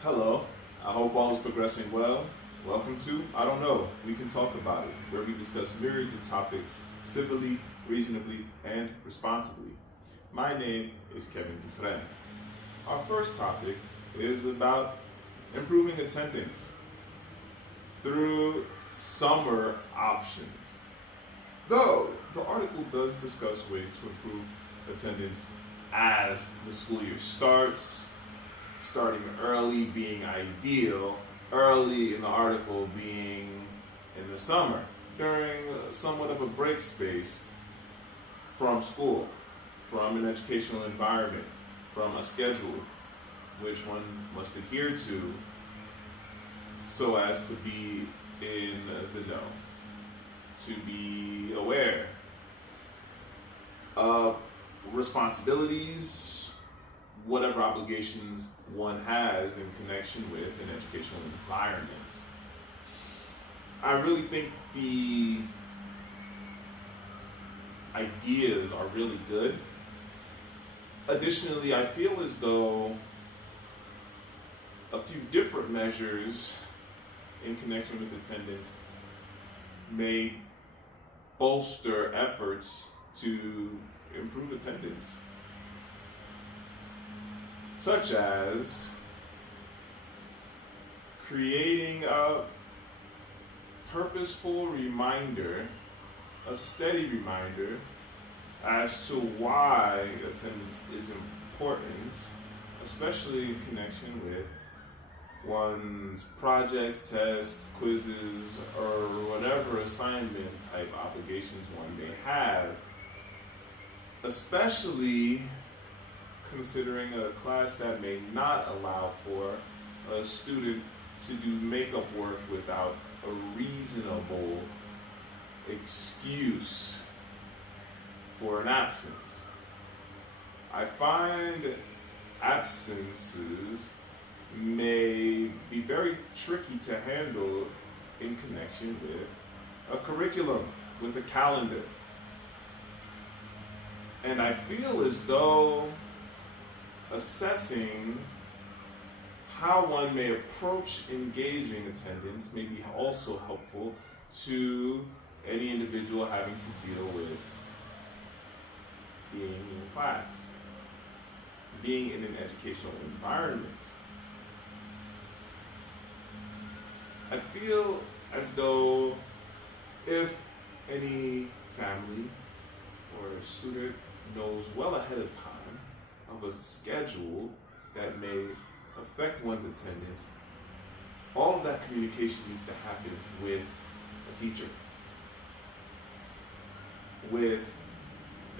Hello, I hope all is progressing well. Welcome to I Don't Know, We Can Talk About It, where we discuss myriads of topics civilly, reasonably, and responsibly. My name is Kevin Dufresne. Our first topic is about improving attendance through summer options. Though the article does discuss ways to improve attendance as the school year starts, starting early being ideal, early in the article being in the summer, during somewhat of a break space from school, from an educational environment, from a schedule which one must adhere to so as to be in the know, to be aware of responsibilities, whatever obligations one has in connection with an educational environment. I really think the ideas are really good. Additionally, I feel as though a few different measures in connection with attendance may bolster efforts to improve attendance, such as creating a purposeful reminder, a steady reminder as to why attendance is important, especially in connection with one's projects, tests, quizzes, or whatever assignment type obligations one may have, especially considering a class that may not allow for a student to do makeup work without a reasonable excuse for an absence. I find absences may be very tricky to handle in connection with a curriculum, with a calendar. And I feel as though assessing how one may approach engaging attendance may be also helpful to any individual having to deal with being in class, being in an educational environment. I feel as though if any family or student knows well ahead of time of a schedule that may affect one's attendance, all of that communication needs to happen with a teacher, with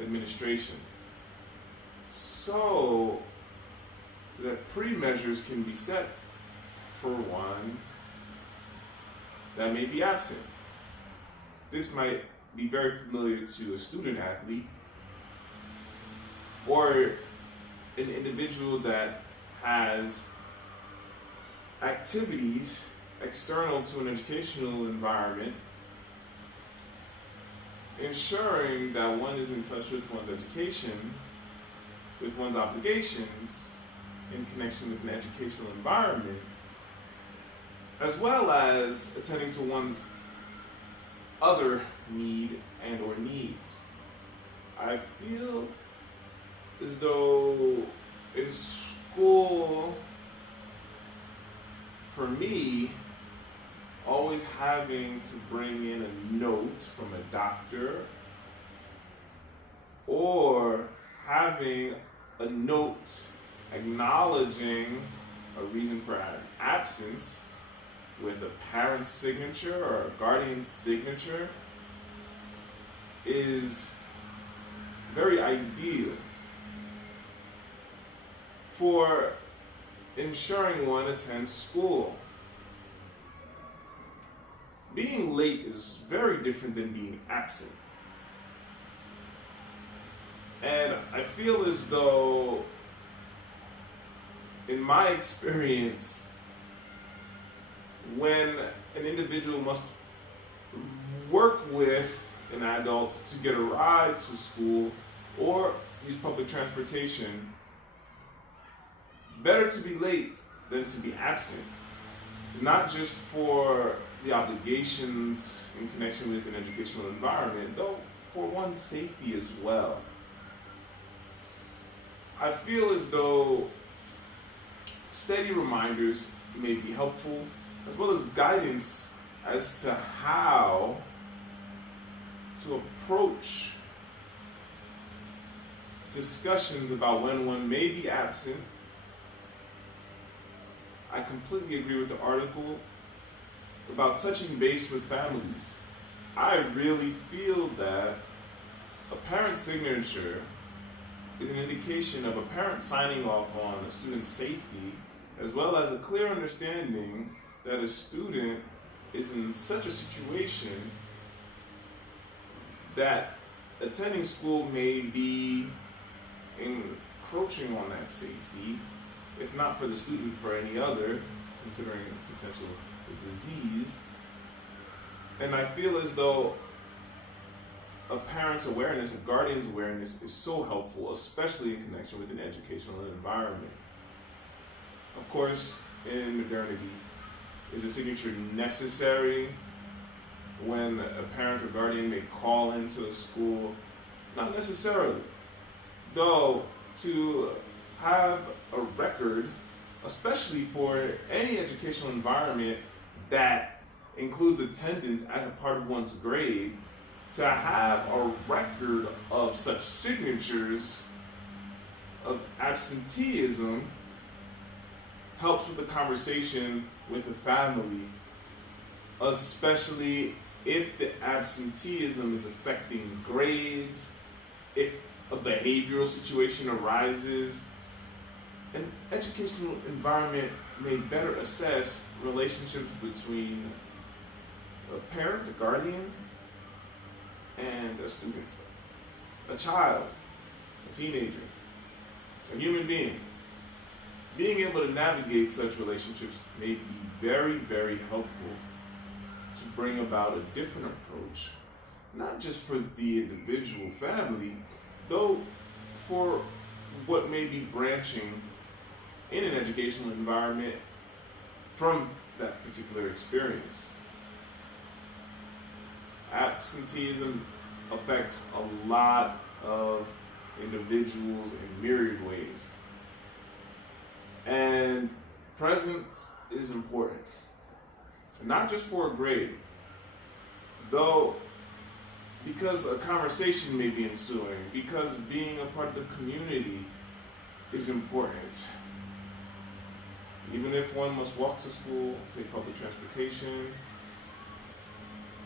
administration, so that pre-measures can be set for one that may be absent. This might be very familiar to a student athlete or an individual that has activities external to an educational environment, ensuring that one is in touch with one's education, with one's obligations in connection with an educational environment, as well as attending to one's other need and or needs. I feel as though in school, for me, always having to bring in a note from a doctor or having a note acknowledging a reason for an absence with a parent's signature or a guardian's signature is very ideal for ensuring one attends school. Being late is very different than being absent. And I feel as though, in my experience, when an individual must work with an adult to get a ride to school or use public transportation, better to be late than to be absent. Not just for the obligations in connection with an educational environment, though for one's safety as well. I feel as though steady reminders may be helpful, as well as guidance as to how to approach discussions about when one may be absent. I completely agree with the article about touching base with families. I really feel that a parent's signature is an indication of a parent signing off on a student's safety, as well as a clear understanding that a student is in such a situation that attending school may be encroaching on that safety, if not for the student, for any other, considering potential disease. And I feel as though a parent's awareness, a guardian's awareness is so helpful, especially in connection with an educational environment. Of course, in modernity, is a signature necessary when a parent or guardian may call into a school? Not necessarily. Though, to have a record, especially for any educational environment that includes attendance as a part of one's grade, to have a record of such signatures of absenteeism helps with the conversation with the family, especially if the absenteeism is affecting grades, if a behavioral situation arises. An educational environment may better assess relationships between a parent, a guardian, and a student, a child, a teenager, a human being. Being able to navigate such relationships may be very, very helpful to bring about a different approach, not just for the individual family, though for what may be branching in an educational environment from that particular experience. Absenteeism affects a lot of individuals in myriad ways. And presence is important. Not just for a grade, though, because a conversation may be ensuing, because being a part of the community is important. Even if one must walk to school, take public transportation,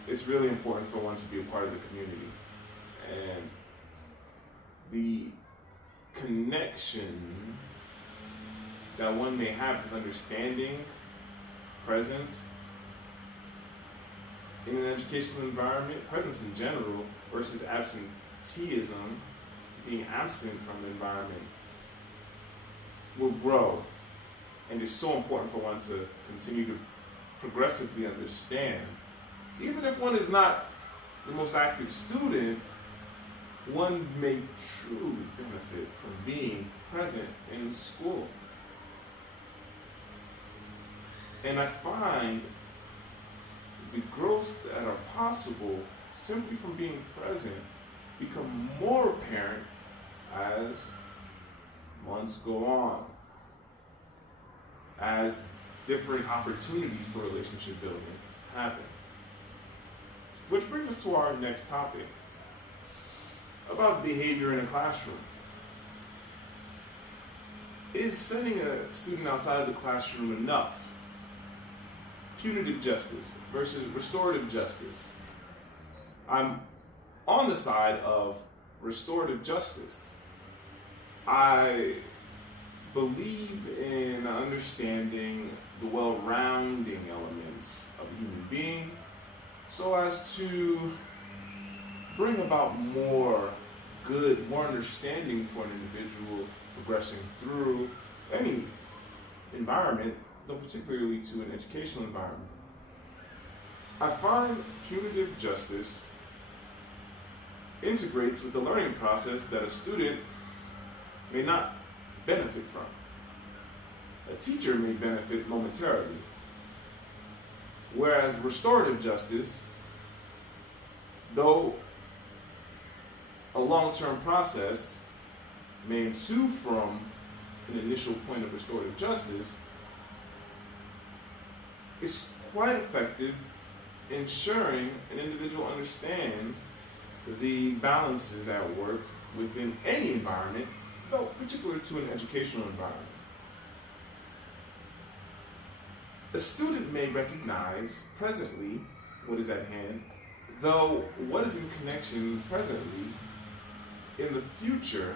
it's really important for one to be a part of the community. And the connection that one may have with understanding, presence in an educational environment, presence in general, versus absenteeism, being absent from the environment, will grow. And it's so important for one to continue to progressively understand. Even if one is not the most active student, one may truly benefit from being present in school. And I find the growths that are possible simply from being present become more apparent as months go on, as different opportunities for relationship building happen. Which brings us to our next topic, about behavior in a classroom. Is sending a student outside of the classroom enough? Punitive justice versus restorative justice. I'm on the side of restorative justice. I believe in understanding the well-rounding elements of a human being so as to bring about more good, more understanding for an individual progressing through any environment, though particularly to an educational environment. I find punitive justice integrates with the learning process that a student may not benefit from. a teacher may benefit momentarily. Whereas restorative justice, though a long-term process may ensue from an initial point of restorative justice, is quite effective in ensuring an individual understands the balances at work within any environment, though particular to an educational environment. A student may recognize presently what is at hand, though what is in connection presently in the future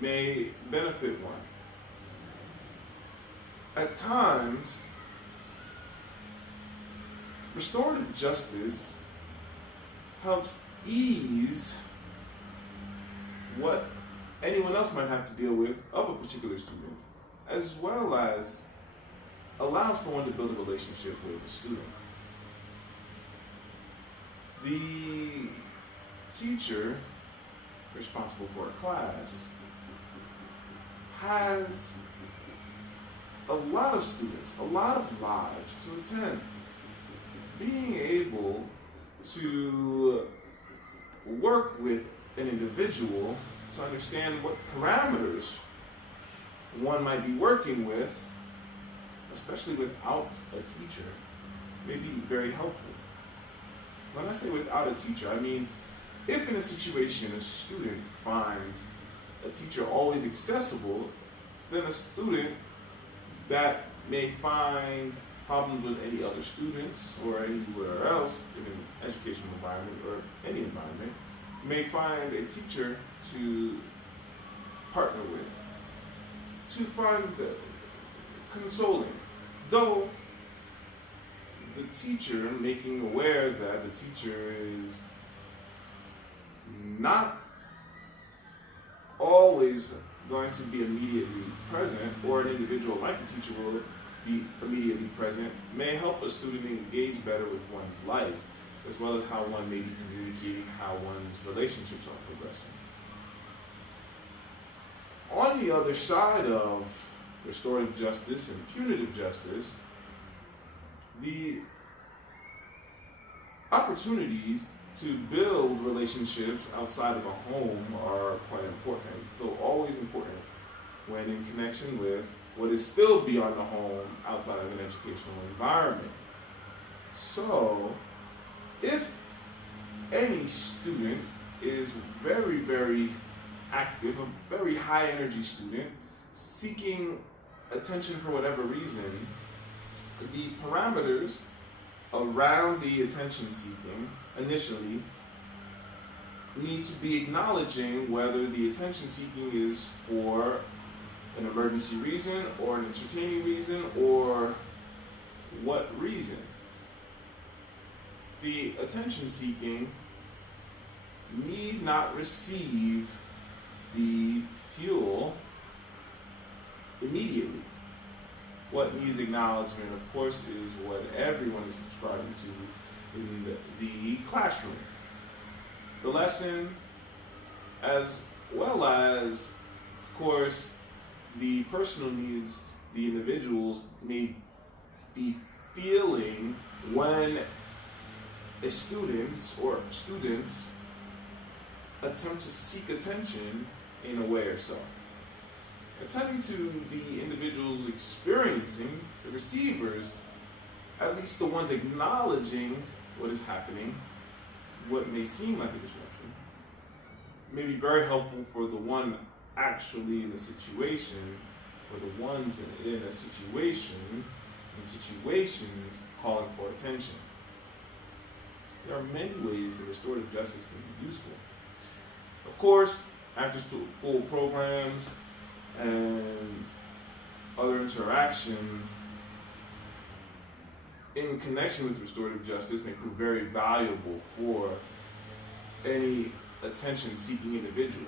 may benefit one. At times, restorative justice helps ease what anyone else might have to deal with of a particular student, as well as allows for one to build a relationship with a student. The teacher responsible for a class has a lot of students, a lot of lives to attend. Being able to work with an individual to understand what parameters one might be working with, especially without a teacher, may be very helpful. When I say without a teacher, I mean if in a situation a student finds a teacher always accessible, then a student that may find problems with any other students or anywhere else in an educational environment or any environment may find a teacher to partner with, to find the consoling. Though the teacher making aware that the teacher is not always going to be immediately present, or an individual like the teacher will be immediately present, may help a student engage better with one's life, as well as how one may be communicating, how one's relationships are progressing. On the other side of restorative justice and punitive justice, the opportunities to build relationships outside of a home are quite important, though always important when in connection with what is still beyond the home outside of an educational environment. So, if any student is very, very active, a very high energy student, seeking attention for whatever reason, the parameters around the attention seeking initially need to be acknowledging whether the attention seeking is for an emergency reason or an entertaining reason or what reason. The attention seeking need not receive the fuel immediately. What needs acknowledgement, of course, is what everyone is subscribing to in the classroom. The lesson, as well as, of course, the personal needs the individuals may be feeling when a student or students attempt to seek attention in a way or so. Attending to the individuals experiencing, the receivers, at least the ones acknowledging what is happening, what may seem like a disruption, may be very helpful for the one actually in the situation, or the ones in a situation, in situations calling for attention. There are many ways that restorative justice can be useful. Of course, after-school programs and other interactions in connection with restorative justice may prove very valuable for any attention-seeking individual.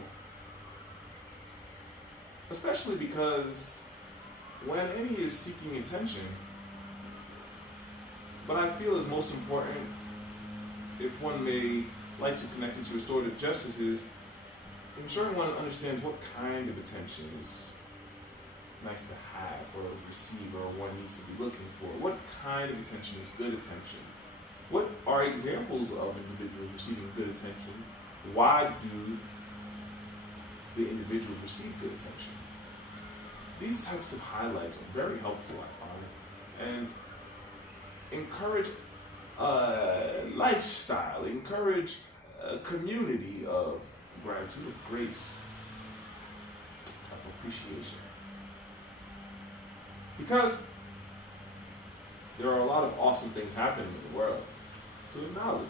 Especially because when any is seeking attention, what I feel is most important, if one may like to connect it to restorative justice, is ensuring one understands what kind of attention is nice to have or receive or one needs to be looking for? What kind of attention is good attention? What are examples of individuals receiving good attention? Why do the individuals receive good attention? These types of highlights are very helpful, I find, and encourage a lifestyle, encourage a community of gratitude, of grace, of appreciation. Because there are a lot of awesome things happening in the world to acknowledge.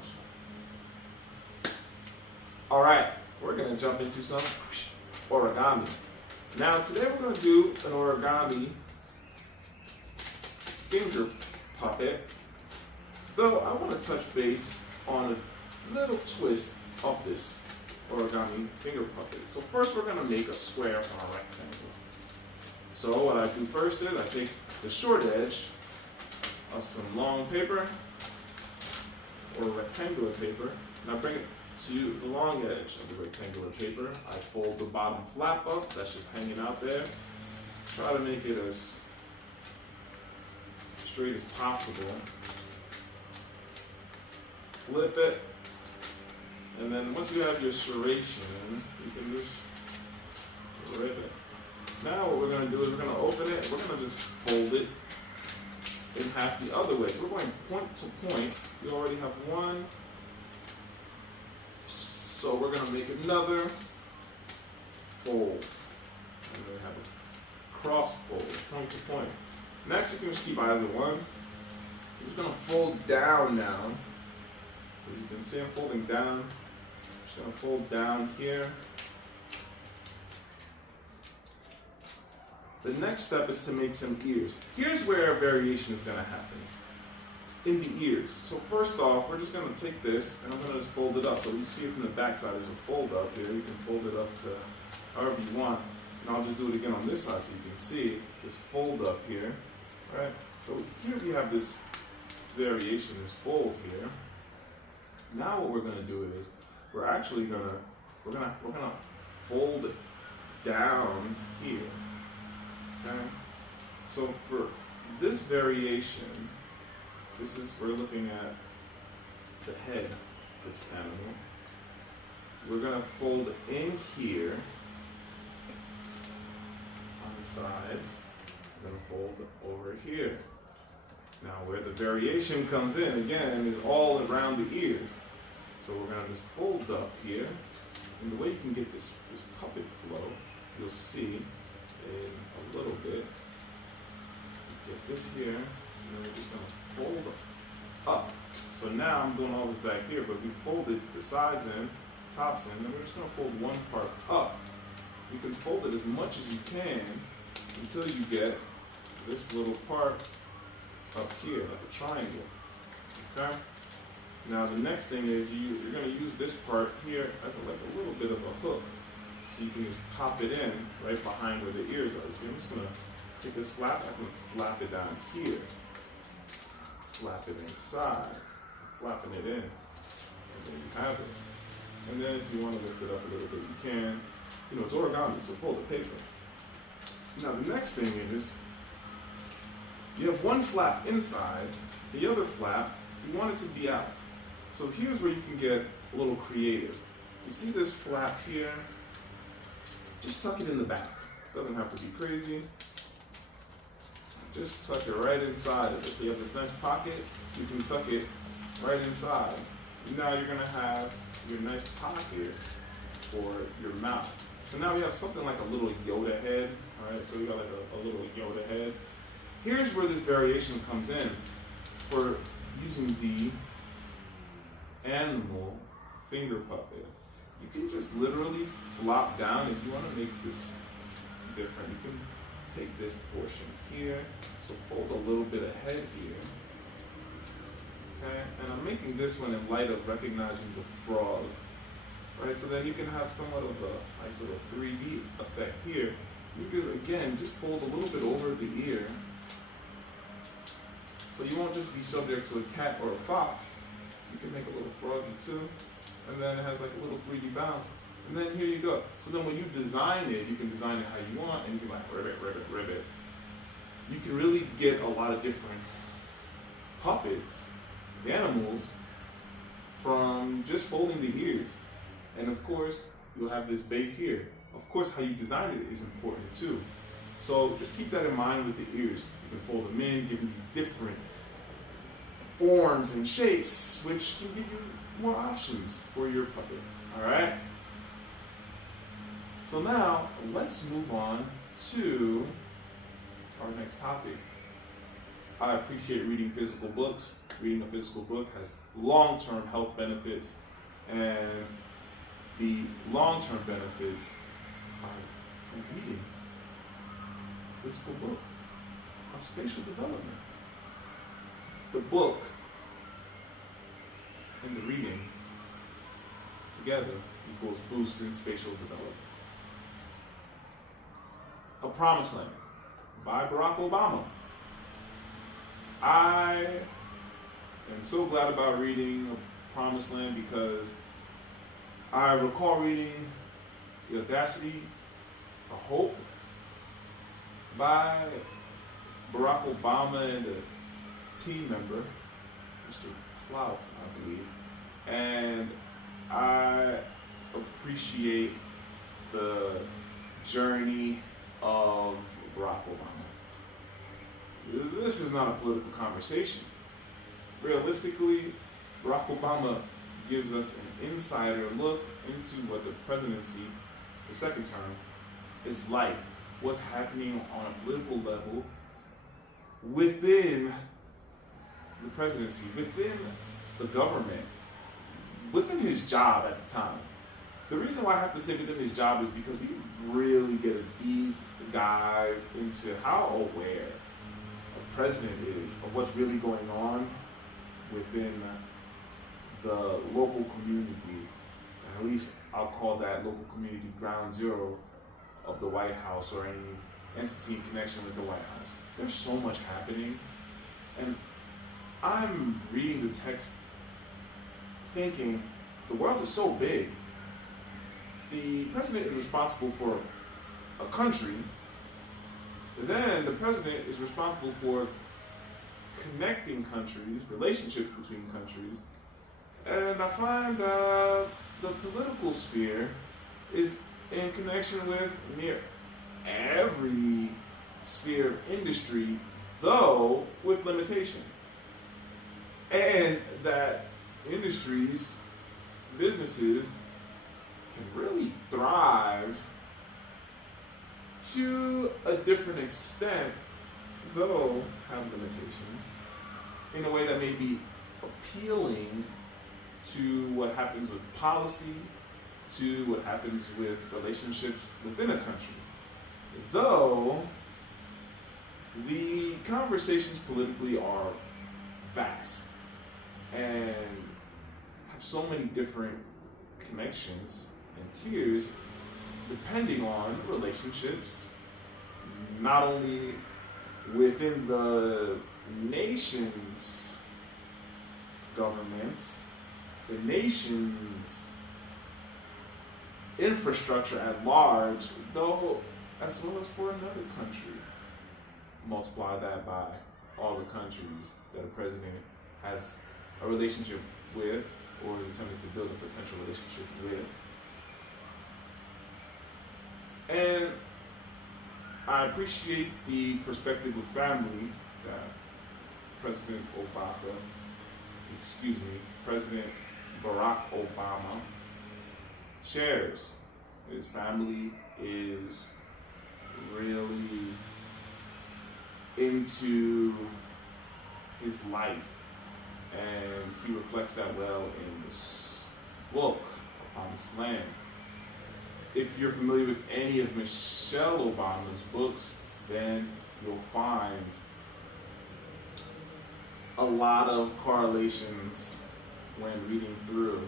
All right, we're going to jump into some origami. Now, today we're going to do an origami finger puppet, though I want to touch base on a little twist of this origami finger puppet. So first we're going to make a square on a rectangle. So what I do first is I take the short edge of some long paper or rectangular paper, and I bring it to the long edge of the rectangular paper. I fold the bottom flap up, that's just hanging out there. Try to make it as straight as possible. Flip it, and then once you have your serration, you can just rip it. Now what we're going to do is we're going to open it, we're going to just fold it in half the other way. So we're going point to point. We already have one. So we're going to make another fold. And then have a cross fold, point to point. Next, you can just keep either one. We're just going to fold down now. So you can see I'm folding down. Just going to fold down here. The next step is to make some ears. Here's where a variation is going to happen. In the ears. So first off, we're just going to take this and I'm going to just fold it up. So you see it from the back side, there's a fold up here. You can fold it up to however you want. And I'll just do it again on this side so you can see this fold up here. Right? So here we have this variation, this fold here. Now what we're going to do is we're actually going to fold it down here. Okay? So for this variation, we're looking at the head of this animal. We're going to fold in here on the sides. We're going to fold over here. Now where the variation comes in, again, is all around the ears. So we're going to just fold up here. And the way you can get this puppet flow, you'll see in a little bit. Get this here, and then we're just going to fold up. So now I'm doing all this back here, but we folded the sides in, tops in, and we're just going to fold one part up. You can fold it as much as you can until you get this little part up here, like a triangle. Okay? Now the next thing is you're going to use this part here as like a little bit of a hook. So you can just pop it in right behind where the ears are. See, I'm just going to take this flap, I'm going to flap it down here. Flap it inside, flapping it in, and then you have it. And then if you want to lift it up a little bit, you can. You know, it's origami, so fold the paper. Now the next thing is, you have one flap inside, the other flap, you want it to be out. So here's where you can get a little creative. You see this flap here? Just tuck it in the back. Doesn't have to be crazy. Just tuck it right inside of it. So you have this nice pocket, you can tuck it right inside. Now you're gonna have your nice pocket for your mouth. So now we have something like a little Yoda head. All right, so we got like a little Yoda head. Here's where this variation comes in for using the animal finger puppet. You can just literally flop down if you want to make this different. You can take this portion here, so fold a little bit of head here. Okay, and I'm making this one in light of recognizing the frog. Right, so then you can have somewhat of a nice little 3D effect here. You can, again, just fold a little bit over the ear. So you won't just be subject to a cat or a fox. You can make a little froggy too. And then it has like a little 3D bounce. And then here you go. So then when you design it, you can design it how you want, and you can like ribbit. You can really get a lot of different puppets, animals, from just folding the ears. And of course, you'll have this base here. Of course, how you design it is important too. So just keep that in mind with the ears. You can fold them in, give them these different forms and shapes, which can give you more options for your puppet. All right? So now, let's move on to our next topic. I appreciate reading physical books. Reading a physical book has long-term health benefits, and the long-term benefits are from reading a physical book of spatial development. The book and the reading together equals boosting spatial development. A Promised Land by Barack Obama. I am so glad about reading A Promised Land because I recall reading The Audacity of Hope by Barack Obama and a team member, Mr. Clough, I believe, and I appreciate the journey of Barack Obama. This is not a political conversation. Realistically, Barack Obama gives us an insider look into what the presidency, the second term, is like, what's happening on a political level within the presidency, within the government, within his job at the time. The reason why I have to say within his job is because we really get a deep dive into how aware a president is of what's really going on within the local community. At least I'll call that local community ground zero of the White House or any entity in connection with the White House. There's so much happening, and I'm reading the text thinking, the world is so big. The president is responsible for a country, then the president is responsible for connecting countries, relationships between countries, and I find the political sphere is in connection with near every sphere of industry, though with limitation. And that industries, businesses can really thrive to a different extent, though have limitations, in a way that may be appealing to what happens with policy, to what happens with relationships within a country. Though the conversations politically are vast and have so many different connections and tiers depending on relationships, not only within the nation's government, the nation's infrastructure at large, though as well as for another country. Multiply that by all the countries that a president has a relationship with or is attempting to build a potential relationship with. And I appreciate the perspective of family that President Barack Obama shares. His family is really into his life, and he reflects that well in this book, A Promised Land. If you're familiar with any of Michelle Obama's books, then you'll find a lot of correlations when reading through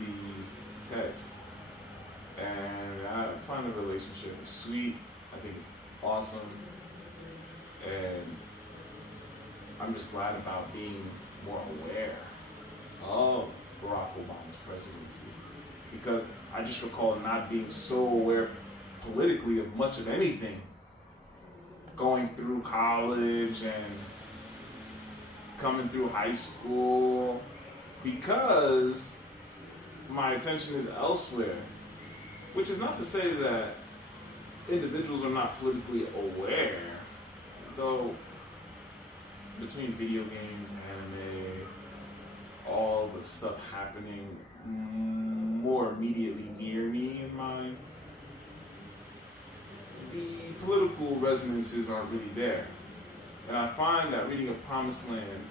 the text. And I find the relationship sweet. I think it's awesome. And I'm just glad about being more aware of Barack Obama's presidency, because I just recall not being so aware politically of much of anything going through college and coming through high school, because my attention is elsewhere. Which is not to say that individuals are not politically aware, though between video games, anime, all the stuff happening more immediately near me in mind, the political resonances aren't really there. And I find that reading A Promised Land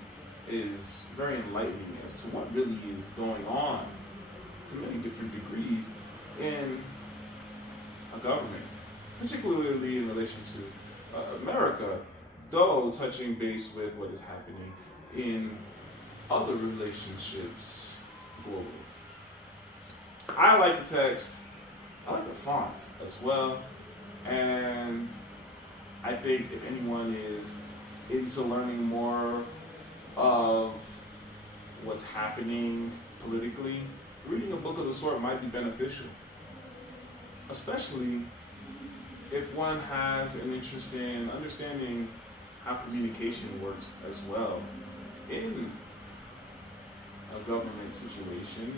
is very enlightening as to what really is going on to many different degrees in a government, particularly in relation to America, though touching base with what is happening in other relationships globally. I like the text, I like the font as well, and I think if anyone is into learning more of what's happening politically, reading a book of the sort might be beneficial, especially if one has an interest in understanding how communication works as well in a government situation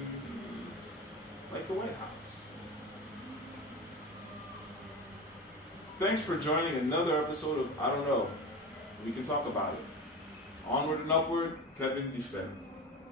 like the White House. Thanks for joining another episode of I Don't Know. We can talk about it. Onward and Upward, Dufresne.